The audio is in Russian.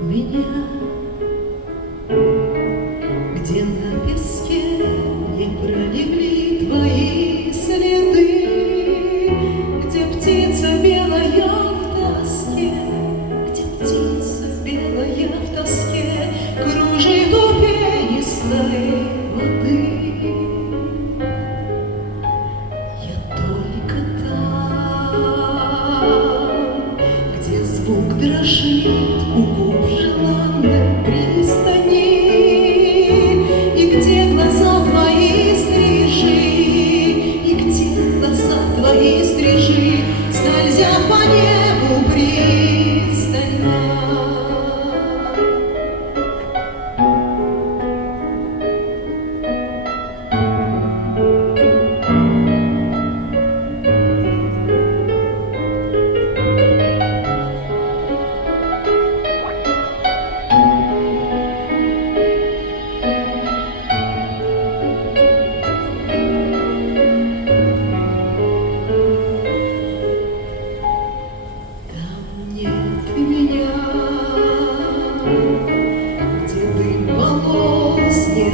Меня, где на песке не пролегли твои следы, где птица белая в тоске, где птица белая в тоске кружит у пенистой воды. Я только там, где звук дрожит у губ желанной пристани, и где глаза твои стрижи, и где глаза твои стрижи скользят по небу пристально. Где дым волос не